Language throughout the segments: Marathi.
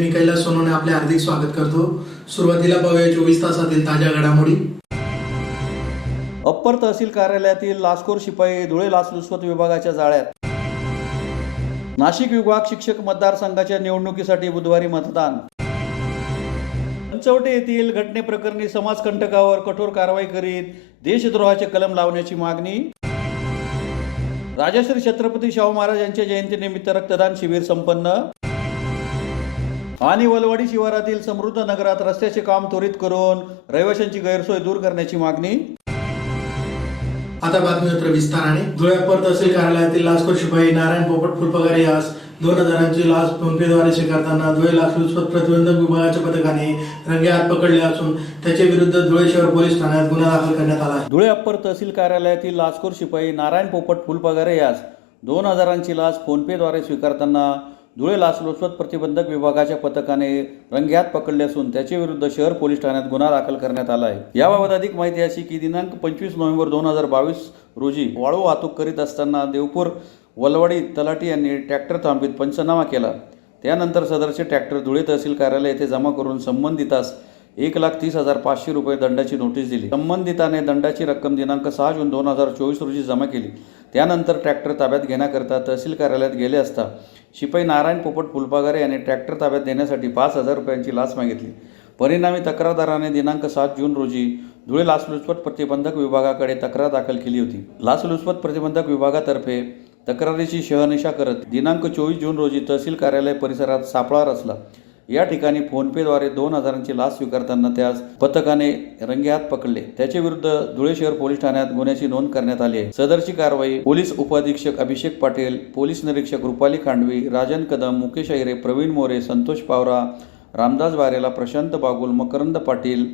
मी कैलास सोनवणे आपले हार्दिक स्वागत करतो। सुरुवातीला पाहूया 24 तासातील ताज्या घडामोडी। अप्पर तहसील कार्यालयातील लाचखोर शिपाई धुळे लाचलुचपत विभागाच्या जाळ्यात। नाशिक विभाग शिक्षक मतदारसंघाच्या निवडणुकीसाठी बुधवारी मतदान। पंचवटे येथील घटनेप्रकरणी समाजकंटकावर कठोर कारवाई करीत देशद्रोहाचे कलम लावण्याची मागणी। राजश्री छत्रपती शाहू महाराज यांच्या जयंतीनिमित्त रक्तदान शिबिर संपन्न। आणि वलवाडी शिवारातील समृद्ध नगरात रस्त्याचे काम त्वरित करून रहिवाशांची गैरसोय दूर करण्याची मागणी। आता बातमीपत्र विस्ताराने। धुळे अप्पर तहसील कार्यालयातील लाचखोर शिपाई नारायण पोपट फुलपगार यास 2000ची लाच फोनपेद्वारे स्वीकारताना धुळे लाचलुचपत प्रतिबंधक विभागाच्या पथकाने रंगेहात पकडले असून त्याच्या विरुद्ध धुळे शहर पोलीस ठाण्यात गुन्हा दाखल करण्यात आला आहे। धुळे अप्पर तहसील कार्यालयातील लाचखोर शिपाई नारायण पोपट फुलपगार यास 2000ची लाच फोनपेद्वारे स्वीकारताना धुळे लाचलुचपत प्रतिबंधक विभागाच्या पथकाने रंगेहात पकडले असून त्याच्या विरुद्ध शहर पोलीस ठाण्यात गुन्हा दाखल करण्यात आला आहे। याबाबत अधिक माहिती अशी की दिनांक 25 नोव्हेंबर 2022 रोजी वाळू वाहतूक करीत असताना देवपूर वलवाडी तलाठी यांनी ट्रॅक्टर थांबवीत पंचनामा केला। त्यानंतर सदरचे ट्रॅक्टर धुळे तहसील कार्यालय येथे जमा करून संबंधितास 1,30,500 रुपये दंडाची नोटीस दिली। संबंधिताने दंडाची रक्कम दिनांक 6 जून 2024 रोजी जमा केली। त्यानंतर ट्रॅक्टर ताब्यात घेण्याकरता तहसील कार्यालयात गेले असता शिपाई नारायण पोपट फुलपगार यांनी ट्रॅक्टर ताब्यात देण्यासाठी 5,000 रुपयांची लाच मागितली। परिणामी तक्रारदाराने दिनांक 7 जून रोजी धुळे लाचलुचपत प्रतिबंधक विभागाकडे तक्रार दाखल केली होती। लाचलुचपत प्रतिबंधक विभागातर्फे तक्रारीची शहानिशा करत दिनांक 24 जून रोजी तहसील कार्यालय परिसरात सापळा रचला। या ठिकाणी फोनपेद्वारे 2000ची लाच स्वीकारताना त्यास पथकाने रंगेहात पकडले। त्याच्या विरुद्ध धुळे शहर पोलीस ठाण्यात गुन्ह्याची नोंद करण्यात आली आहे। सदरची कारवाई पोलीस उपअधीक्षक अभिषेक पाटील, पोलीस निरीक्षक रुपाली खांडवी, राजन कदम, मुकेश अहिरे, प्रवीण मोरे, संतोष पावरा, रामदास बारेला, प्रशांत बागुल, मकरंद पाटील,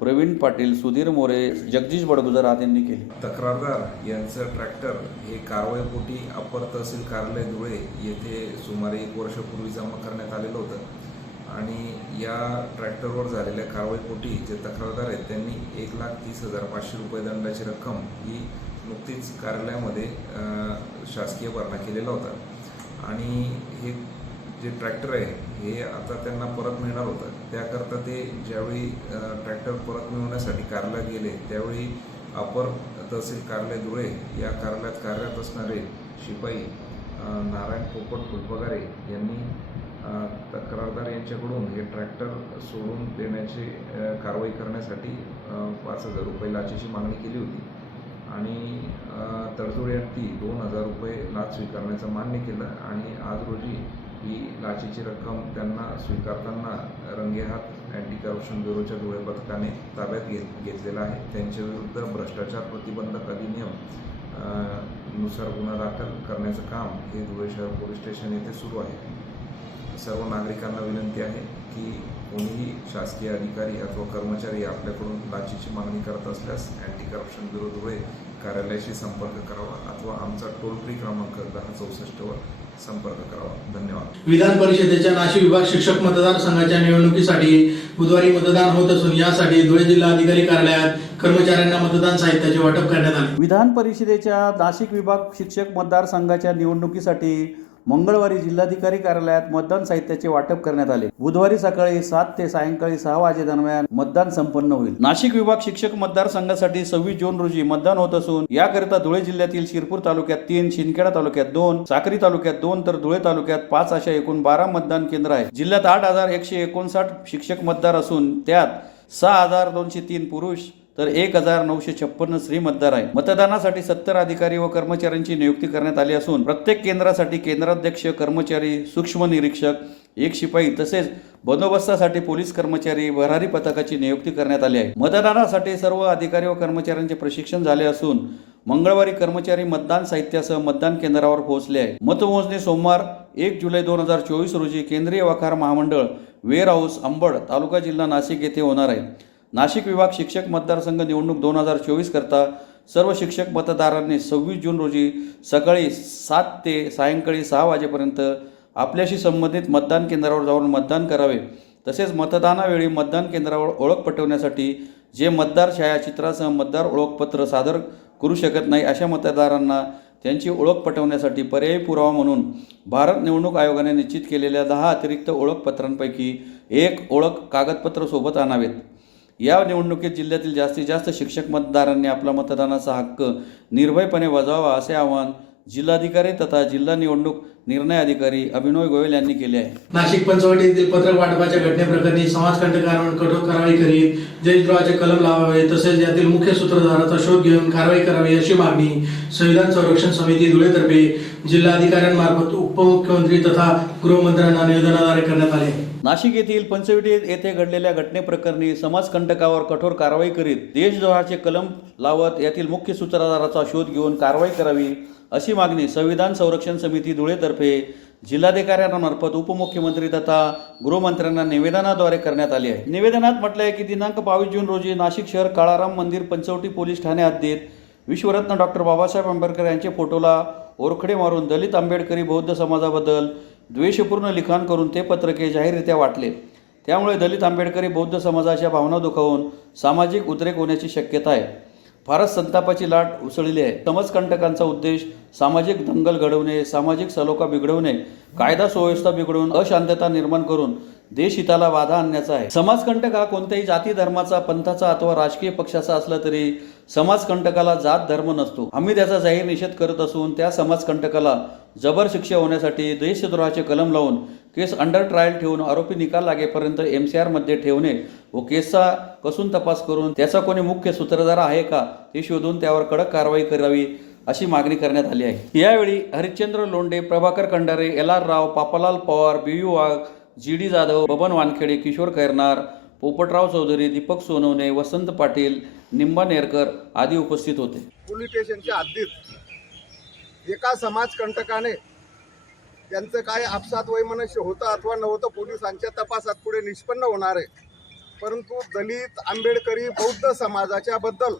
प्रवीण पाटील, सुधीर मोरे, जगदीश बडगुजर आदींनी केली। तक्रारदार यांचं ट्रॅक्टर हे कारवाईपोटी अप्पर तहसील कार्यालय धुळे येथे सुमारे 1 वर्षापूर्वी जमा करण्यात आलेलं होतं आणि या ट्रॅक्टरवर झालेल्या कारवाईपोटी जे तक्रारदार आहेत त्यांनी 1,30,500 रुपये दंडाची रक्कम ही नुकतीच कार्यालयामध्ये शासकीय भरणा केलेला होता आणि हे जे ट्रॅक्टर आहे हे आता त्यांना परत मिळणार होतं। त्याकरता ते ज्यावेळी ट्रॅक्टर परत मिळवण्यासाठी कार्यालयात गेले त्यावेळी अप्पर तहसील कार्यालय धुळे या कार्यालयात कार्यरत असणारे शिपाई नारायण पोपट फुलपगारे यांनी तक्रारदार यांच्याकडून हे ट्रॅक्टर सोडून देण्याची कारवाई करण्यासाठी 5,000 रुपये लाचेची मागणी केली होती आणि तडजोड्यांती 2,000 रुपये लाच स्वीकारण्याचं मान्य केलं आणि आज रोजी ही लाचेची रक्कम त्यांना स्वीकारताना रंगेहात अँटी करप्शन ब्युरोच्या धुळे पथकाने ताब्यात घेतलेला आहे। त्यांच्या विरुद्ध भ्रष्टाचार प्रतिबंधक अधिनियम नुसार गुन्हा दाखल करण्याचं काम हे धुळे शहर पोलीस स्टेशन येथे सुरू आहे। सर्व नागरिकांना विनंती आहे की कोणीही शासकीय अधिकारी अथवा कर्मचारी आपल्याकडून लाचेची मागणी करत असल्यास अँटी करप्शन ब्युरो धुळे कार्यालयाशी संपर्क करावा अथवा आमचा टोल फ्री क्रमांक 1064 वर संपर्क करावा। धन्यवाद। विधान परिषदेच्या नाशिक विभाग शिक्षक मतदारसंघाच्या निवडणुकीसाठी बुधवारी मतदान होत असून यासाठी धुळे जिल्हा अधिकारी कार्यालयात कर्मचाऱ्यांना मतदान साहित्याचे वाटप करण्यात आले। विधान परिषदेच्या नाशिक विभाग शिक्षक मतदारसंघाच्या निवडणुकीसाठी मंगळवारी जिल्हाधिकारी कार्यालयात मतदान साहित्याचे वाटप करण्यात आले। बुधवारी सकाळी 7 ते सायंकाळी 6 वाजेदरम्यान मतदान संपन्न होईल। नाशिक विभाग शिक्षक मतदारसंघासाठी 26 जून रोजी मतदान होत असून याकरिता धुळे जिल्ह्यातील शिरपूर तालुक्यात 3, शिंदखेडा तालुक्यात 2, साक्री तालुक्यात 2 तर धुळे तालुक्यात 5 अशा एकूण 12 मतदान केंद्र आहेत। जिल्ह्यात 8,159 शिक्षक मतदार असून त्यात 6,203 पुरुष तर 1,956 स्त्री मतदार आहे। मतदानासाठी 70 अधिकारी व कर्मचाऱ्यांची नियुक्ती करण्यात आली असून प्रत्येक केंद्रासाठी केंद्राध्यक्ष, कर्मचारी, सूक्ष्म निरीक्षक, 1 शिपाई तसेच बंदोबस्तासाठी पोलीस कर्मचारी, भरारी पथकाची नियुक्ती करण्यात आली आहे। मतदानासाठी सर्व अधिकारी व कर्मचाऱ्यांचे प्रशिक्षण झाले असून मंगळवारी कर्मचारी मतदान साहित्यासह मतदान केंद्रावर पोहोचले आहे। मतमोजणी सोमवार 1 जुलै 2024 रोजी केंद्रीय वखार महामंडळ वेअर हाऊस अंबड तालुका जिल्हा नाशिक येथे होणार आहे। नाशिक विभाग शिक्षक मतदारसंघ निवडणूक 2024 करता सर्व शिक्षक मतदारांनी 26 जून रोजी सकाळी 7 ते सायंकाळी 6 वाजेपर्यंत आपल्याशी संबंधित मतदान केंद्रावर जाऊन मतदान करावे। तसेच मतदानावेळी मतदान केंद्रावर ओळख पटवण्यासाठी जे मतदार छायाचित्रासह मतदार ओळखपत्र सादर करू शकत नाही अशा मतदारांना त्यांची ओळख पटवण्यासाठी पर्यायी पुरावा म्हणून भारत निवडणूक आयोगाने निश्चित केलेल्या 10 अतिरिक्त ओळखपत्रांपैकी एक ओळख कागदपत्र सोबत आणावेत. या निवडणुकीत जिल्ह्यातील जास्तीत जास्त शिक्षक मतदारांनी आपला मतदानाचा हक्क निर्भयपणे बजावावा असे आवाहन जिल्हाधिकारी तथा जिल्हा निवडणूक निर्णय अधिकारी अभिनव गोयल यांनी केले आहे. नाशिक पंचवटी येथील पत्रक वाटपाच्या घटनेप्रकरणी समाजकंटकांवर कठोर कारवाई करीत देशद्रोहाचे कलम लावावे तसेच यातील मुख्य सूत्रधाराचा शोध घेऊन कारवाई करावी अशी मागणी संविधान संरक्षण समिती धुळेतर्फे जिल्हाधिकाऱ्यांमार्फत उपमुख्यमंत्री तथा गृहमंत्र्यांना निवेदनाद्वारे करण्यात आले. नाशिक येथील पंचवटी येथे घडलेल्या घटनेप्रकरणी समाजकंटकावर कठोर कारवाई करीत देशद्रोहाचे कलम लावत यातील मुख्य सूत्रधाराचा शोध घेऊन कारवाई करावी अशी मागणी संविधान संरक्षण समिती धुळेतर्फे जिल्हाधिकाऱ्यांमार्फत उपमुख्यमंत्री तथा गृहमंत्र्यांना निवेदनाद्वारे करण्यात आली आहे. निवेदनात म्हटलं आहे की दिनांक 22 जून रोजी नाशिक शहर काळाराम मंदिर पंचवटी पोलीस ठाणे हद्दीत विश्वरत्न डॉक्टर बाबासाहेब आंबेडकर यांच्या फोटोला ओरखडे मारून दलित आंबेडकरी बौद्ध समाजाबद्दल द्वेषपूर्ण लिखाण करून ते पत्रके जाहीररित्या वाटले. त्यामुळे दलित आंबेडकरी बौद्ध समाजाच्या भावना दुखावून सामाजिक उद्रेक होण्याची शक्यता आहे. फारच संतापाची लाट उसळली आहे. समाजकंटकांचा उद्देश सामाजिक दंगल घडवणे, सामाजिक सलोखा बिघडवणे, कायदा सुव्यवस्था बिघडवून अशांतता निर्माण करून देशहिताला बाधा आणण्याचा आहे. समाजकंटक हा कोणत्याही जाती धर्माचा, पंथाचा अथवा राजकीय पक्षाचा असला तरी समाजकंटकाला जात धर्म नसतो. आम्ही त्याचा जाहीर निषेध करत असून त्या समाजकंटकाला जबर शिक्षा होण्यासाठी देशद्रोहाचे कलम लावून केस अंडर ट्रायल ठेवून आरोपी निकाल लागेपर्यंत MCR मध्ये ठेवणे व केसचा कसून तपास करून त्याचा कोणी मुख्य सूत्रधार आहे का हे शोधून त्यावर कडक कारवाई करावी अशी मागणी करण्यात आली आहे. यावेळी हरिश्चंद्र लोंढे, प्रभाकर खंडारे, LR राव, पापालाल पवार, BU वाघ, GD जाधव, बबन वानखेडे, किशोर खैरनार, पोपटराव चौधरी, दीपक सोनवणे, वसंत पाटील, निंबा नेरकर आदी उपस्थित होते. पोलीस स्टेशनच्या हद्दीत एका समाजकंटकाने त्यांचं काय आपसात वैमनस्य होतं अथवा नव्हतं पोलिसांच्या तपासात पुढे निष्पन्न होणार आहे. परंतु दलित, आंबेडकरी, बौद्ध समाजाच्या बद्दल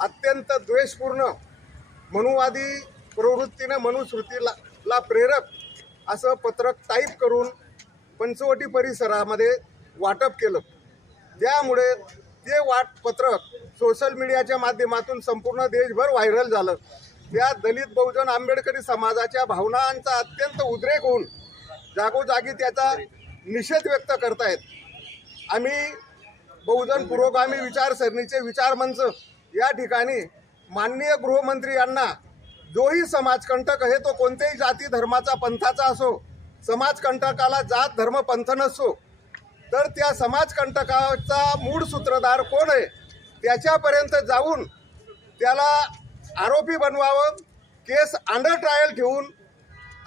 अत्यंत द्वेषपूर्ण, मनुवादी प्रवृत्तीने मनुस्मृतीला प्रेरक असं पत्रक टाईप करून पंचवटी परिसरामध्ये वाटप केलं. त्यामुळे ते पत्रक सोशल मीडियाच्या माध्यमातून संपूर्ण देशभर व्हायरल झालं. त्या दलित, बहुजन, आंबेडकरी समाजाच्या भावनांचा अत्यंत उद्रेक होऊन जागोजागी त्याचा निषेध व्यक्त करतायत. आम्ही बहुजन पुरोगामी विचारसरणीचे विचारमंच या ठिकाणी माननीय गृहमंत्री यांना जोही समाजकंटक आहे तो कोणत्याही जाती धर्माचा, पंथाचा असो, समाजकंटकाला जात धर्म पंथ नसो, तर त्या समाजकंटकाचा मूळ सूत्रधार कोण आहे त्याच्यापर्यंत जाऊन त्याला आरोपी बनवावं, केस अंडर ट्रायल ठेवून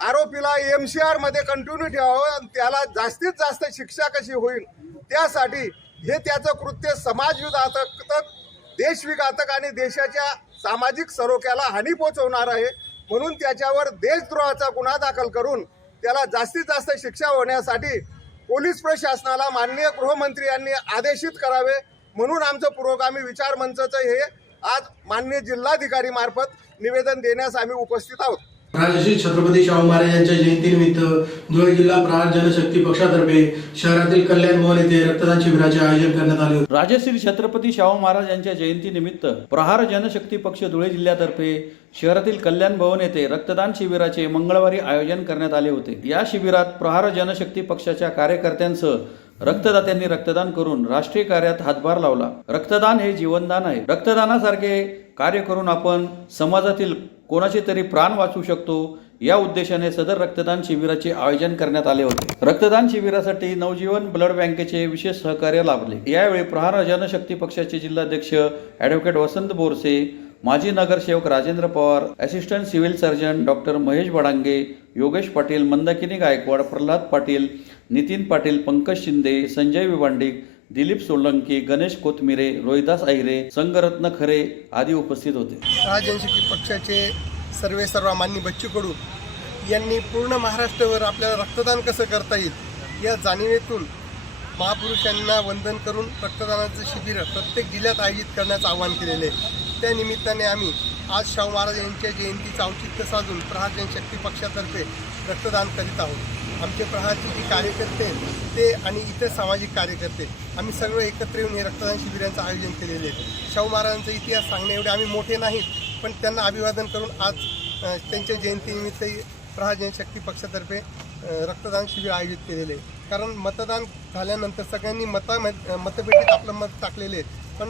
आरोपीला MCR मध्ये कंटिन्यू ठेवावं आणि त्याला जास्तीत जास्त शिक्षा कशी होईल त्यासाठी हे त्याचं कृत्य समाजविघातक, देशविघातक आणि देशाच्या सामाजिक सरोख्याला हानी पोचवणार आहे. म्हणून त्याच्यावर देशद्रोहाचा गुन्हा दाखल करून त्याला जास्तीत जास्त शिक्षा होण्यासाठी पोलीस प्रशासनाला माननीय गृहमंत्री यांनी आदेशित करावे. म्हणून आमचं पुरोगामी विचार मंचचं हे आज माननीय जिल्हाधिकारी मार्फत निवेदन देण्यास आम्ही उपस्थित आहोत. राजश्री छत्रपती शाहू महाराज यांच्या जयंतीनिमित्त धुळे जिल्हा प्रहार जनशक्ती पक्षातर्फे शहरातील कल्याण भवन येथे रक्तदान शिबिराचे आयोजन करण्यात आले होते. राजश्री छत्रपती शाहू महाराज यांच्या जयंतीनिमित्त प्रहार जनशक्ती पक्ष धुळे जिल्ह्यातर्फे शहरातील कल्याण भवन येथे रक्तदान शिबिराचे मंगळवारी आयोजन करण्यात आले होते. या शिबिरात प्रहार जनशक्ती पक्षाच्या कार्यकर्त्यांसह रक्तदात्यांनी रक्तदान करून राष्ट्रीय कार्यात हातभार लावला. रक्तदान हे जीवनदान आहे. रक्तदानासारखे कार्य करून आपण समाजातील कोणाचे तरी प्राण वाचवू शकतो या उद्देशाने सदर रक्तदान शिबिराचे आयोजन करण्यात आले होते. रक्तदान शिबिरासाठी नवजीवन ब्लड बँकेचे विशेष सहकार्य लाभले. यावेळी प्रहार जनशक्ती पक्षाचे जिल्हाध्यक्ष ॲडव्होकेट वसंत बोरसे, माजी नगरसेवक Rajendra Pawar, assistant civil surgeon doctor Mahesh Badange, Yogesh Patil, Mandakini Gaikwad, Pralhad Patil, Nitin Patil, Pankaj Shinde, Sanjay Vibhandik, Dilip Solanki, Ganesh Kothmire, Rohidas Ahire, Sangaratna Khare आदी उपस्थित होते. प्रहार जनशक्ती पक्षाचे सर्व माननीय बच्चू कडू यांनी पूर्ण महाराष्ट्रावर आपल्याला रक्तदान कसं करता येईल या जाणीवेतून महापुरुषांना वंदन करून रक्तदानाचं शिबिर प्रत्येक जिल्ह्यात आयोजित करण्याचं आवाहन केलेले आहे. त्या निमित्ताने आम्ही आज शाहू महाराज यांच्या जयंतीचं औचित्य साधून प्रहार जनशक्ती पक्षातर्फे रक्तदान करीत आहोत. आमचे प्रहारचे जे कार्यकर्ते ते आणि इतर सामाजिक कार्यकर्ते आम्ही सर्व एकत्र येऊन हे रक्तदान शिबिरांचं आयोजन केलेले आहे. शाहू महाराजांचा इतिहास सांगणे एवढे आम्ही मोठे नाहीत, पण त्यांना अभिवादन करून आज त्यांच्या जयंतीनिमित्तही प्रहार जनशक्ती पक्षातर्फे रक्तदान शिबिर आयोजित केलेले आहे. कारण मतदान झाल्यानंतर सगळ्यांनी मतपेटीत आपलं मत टाकलेले आहे, पण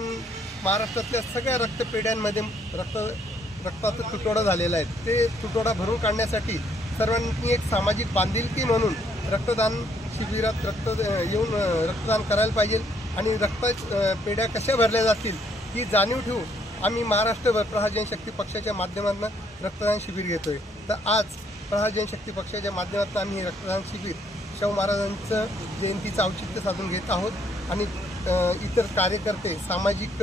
महाराष्ट्रातल्या सगळ्या रक्तपेढ्यांमध्ये रक्ताचा तुटवडा झालेला आहे. ते तुटवडा भरून काढण्यासाठी सर्वांनी एक सामाजिक बांधिलकी म्हणून रक्तदान शिबिरात येऊन रक्तदान करायला पाहिजे आणि पेढ्या कशा भरल्या जातील ही जाणीव ठेवून आम्ही महाराष्ट्रभर प्रहार जनशक्ती पक्षाच्या माध्यमातून रक्तदान शिबिर घेतो आहे. तर आज प्रहार जनशक्ती पक्षाच्या माध्यमातून आम्ही रक्तदान शिबिर शाहू महाराजांचं जयंतीचं औचित्य साधून घेत आहोत आणि इतर कार्यकर्ते सामाजिक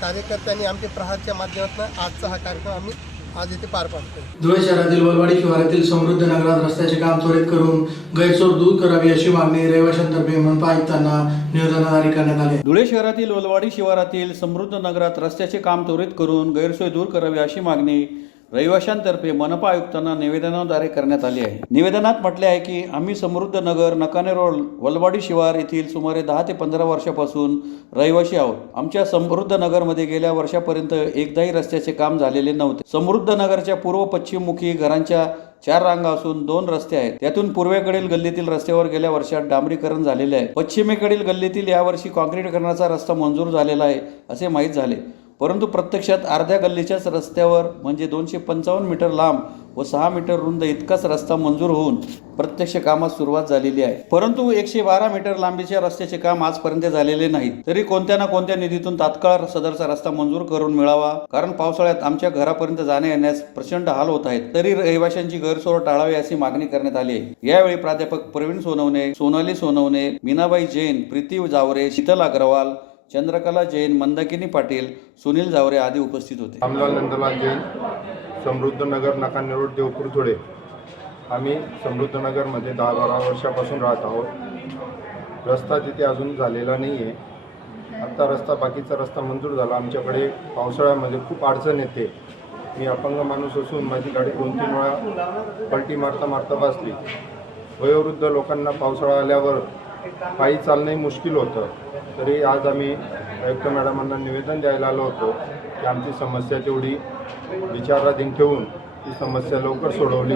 कार्यकर्त्यांनी आमच्या प्रहारच्या माध्यमातून आजचा हा कार्यक्रम आम्ही आज इथे पार पाडतो. धुळे शहरातील वलवाडी शिवारातील समृद्ध नगरात रस्त्याचे काम त्वरित करून गैरसोय दूर करावी अशी मागणी रहिवाशांतर्फे मनपा आयुक्तांना निवेदनाद्वारे करण्यात आली. धुळे शहरातील वलवाडी शिवारातील समृद्ध नगरात रस्त्याचे काम त्वरित करून गैरसोय दूर करावी अशी मागणी रहिवाशांतर्फे मनपा आयुक्तांना निवेदनाद्वारे करण्यात आली आहे. निवेदनात म्हटले आहे की आम्ही समृद्ध नगर नकाने रोड वलवाडी शिवार येथील सुमारे 10 ते 15 वर्षापासून रहिवासी आहोत. आमच्या समृद्ध नगरमध्ये गेल्या वर्षापर्यंत एकदाही रस्त्याचे काम झालेले नव्हते. समृद्ध नगरच्या पूर्व पश्चिममुखी घरांच्या 4 रांगा असून 2 रस्ते आहेत. त्यातून पूर्वेकडील गल्लीतील रस्त्यावर गेल्या वर्षात डांबरीकरण झालेले आहे. पश्चिमेकडील गल्लीतील यावर्षी काँक्रीटीकरणाचा रस्ता मंजूर झालेला आहे असे माहीत झाले, परंतु प्रत्यक्षात अर्ध्या गल्लीच्याच रस्त्यावर म्हणजे 255 मीटर लांब व 6 मीटर रुंद इतकाच रस्ता मंजूर होऊन प्रत्यक्ष कामास सुरुवात झालेली आहे. परंतु 112 मीटर लांबीच्या रस्त्याचे काम आजपर्यंत झालेले नाही. तरी कोणत्या ना कोणत्या निधीतून तात्काळ सदरचा रस्ता मंजूर करून मिळावा, कारण पावसाळ्यात आमच्या घरापर्यंत जाण्या येण्यास प्रचंड हाल होत आहेत. तरी रहिवाशांची गैरसोय टाळावी अशी मागणी करण्यात आली आहे. यावेळी प्राध्यापक प्रवीण सोनवणे, सोनाली सोनवणे, मीनाबाई जैन, प्रीती जावरे, शीतल अग्रवाल, चंद्रकला जैन, मंदाकिनी पाटील, सुनील जावरे आदी उपस्थित होते. रामलाल नंदलाल जैन, समृद्ध नगर नकाने रोड देवपूर धुळे. आम्ही समृद्ध नगरमध्ये 10-12 वर्षापासून राहत आहोत. रस्ता तिथे अजून झालेला नाही आहे. आत्ता बाकीचा रस्ता मंजूर झाला. आमच्याकडे पावसाळ्यामध्ये खूप अडचण येते. मी अपंग माणूस असून माझी गाडी 2-3 वेळा पलटी मारता बसली. वयोवृद्ध लोकांना पावसाळा आल्यावर पायी चालणंही मुश्किल होतं. तरी आज आम्ही आयुक्त मॅडमांना निवेदन द्यायला आलो होतो की आमची समस्या तेवढी विचाराधीन ठेवून ती समस्या लवकर सोडवली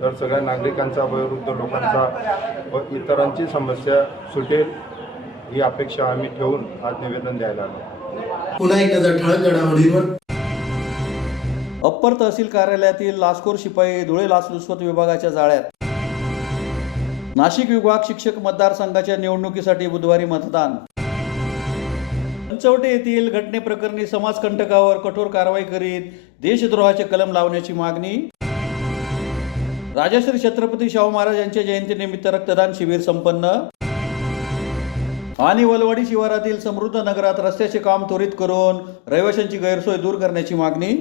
तर सगळ्या नागरिकांचा, वयोवृद्ध लोकांचा व इतरांची समस्या सुटेल ही अपेक्षा आम्ही ठेवून आज निवेदन द्यायला आलो. पुन्हा एक नजर ठळक घडामोडींवर. अप्पर तहसील कार्यालयातील लाचखोर शिपाई धुळे लाचलुचपत विभागाच्या जाळ्यात. नाशिक विभाग शिक्षक मतदारसंघाच्या निवडणुकीसाठी बुधवारी मतदान. पंचवटे येथील घटनेप्रकरणी समाजकंटकावर कठोर कारवाई करीत देशद्रोहाचे कलम लावण्याची मागणी. राजश्री छत्रपती शाहू महाराज यांच्या जयंतीनिमित्त रक्तदान शिबिर संपन्न. आणि वलवाडी शिवारातील समृद्ध नगरात रस्त्याचे काम त्वरित करून रहिवाशांची गैरसोय दूर करण्याची मागणी.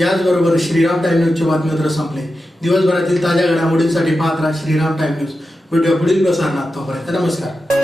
याचबरोबर श्रीराम टाइम न्यूजचे बातमीपत्र संपले. दिवसभरातील ताज्या घडामोडींसाठी पाहत राहा श्रीराम टाइम न्यूज. व्हिडिओ पुढील प्रसारणात. तोपर्यंत नमस्कार.